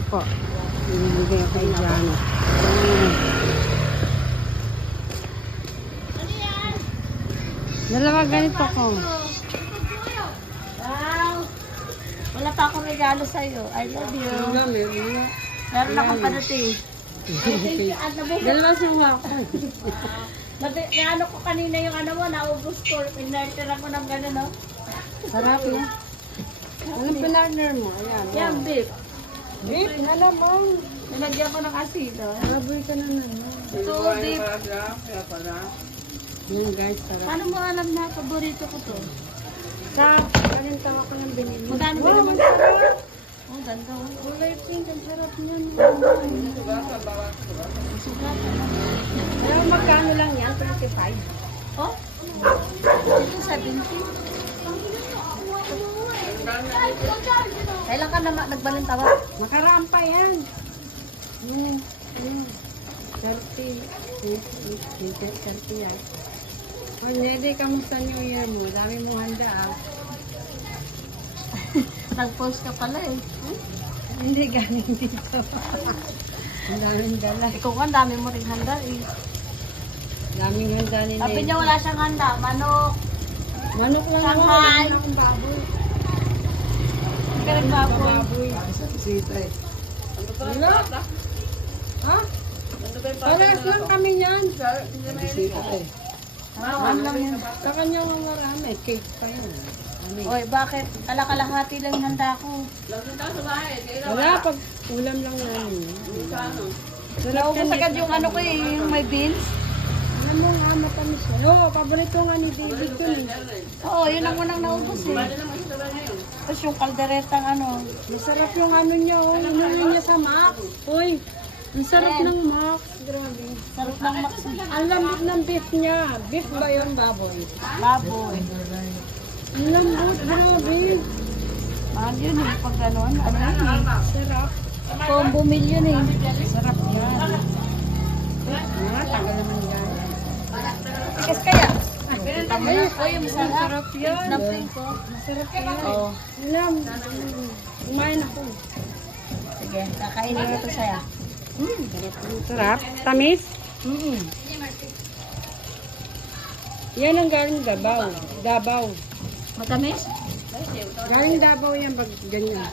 Opo. Ibigay ko kay Jana. Dalawa ganito ko. Wow! Wala pa akong regalo sa'yo. I love you. Meron akong panating. Dalawa suha ko. Ano ko kanina yung ano mo, naubos ko. Pinartira ko ng gano'n, no? Sarap yan. Anong pinartner mo? Ayan. Yan, beef. Beef na naman. Nilagyan ko ng asido. Baboy ka na naman. Ito, beef. Yan guys, sarap. Paano mo alam na paborito ko to? Sa kanintawa ko ng binili. Magkano ba Wow, naman? sarap. Oh, ganda. Kulay pink, ang sarap niyan. Sugat. Pero magkano lang yan? 25. Oh? Ito 17. Kailan ka na nagbalintawa? Makaraan pa yan. Yung 30 yan. O, Nede, kamusta New Year mo? Dami mong handa ah. Nag-post ka pala eh. Hindi galing dito. Ang daming dala. Ikaw ka, dami mo rin handa eh. Daming handa ni Sabi Nede. niya wala siyang handa. Manok. Manok lang ako. Shanghai. Wala na akong baboy. Hindi ka nagbaboy. Baboy. Wala. Ha? Parehas lang kami niyan. Ano lang yan. Sa kanya nga marami. Cake pa yun. Ano yun? Oy, bakit? Kalakalahati lang yung handa ko. Wala, pag ulam lang namin. Sarap Naubos yan. agad yung ano ko eh, yung may beans. Alam mo nga, matamis yan. Oo, paborito nga ni David yun. Oo, yun ang unang naubos eh. Tapos yung kalderetang ano. Masarap yung ano niya, oh. Inuwi niya sa Max. Uy, ang sarap ng Max. Grabe. Sarap ng max. Ang lambot ng beef niya. Beef ba yun, baboy? Baboy. Ang lambot, grabe. Mahal yun eh, pag gano'n. Ano yun eh. Sarap. Combo meal yun eh. Sarap yan. Tagal naman yan. Tigas kaya? Ay, Yung sarap. sarap yan. Dumpling ko. Masarap yan. Oo. Alam, kumain ako. Sige, kakainin ko ito sa'yo. Sarap. Tamis? Yan ang galing Davao. Davao. Matamis? Galing Davao yan pag ganyan.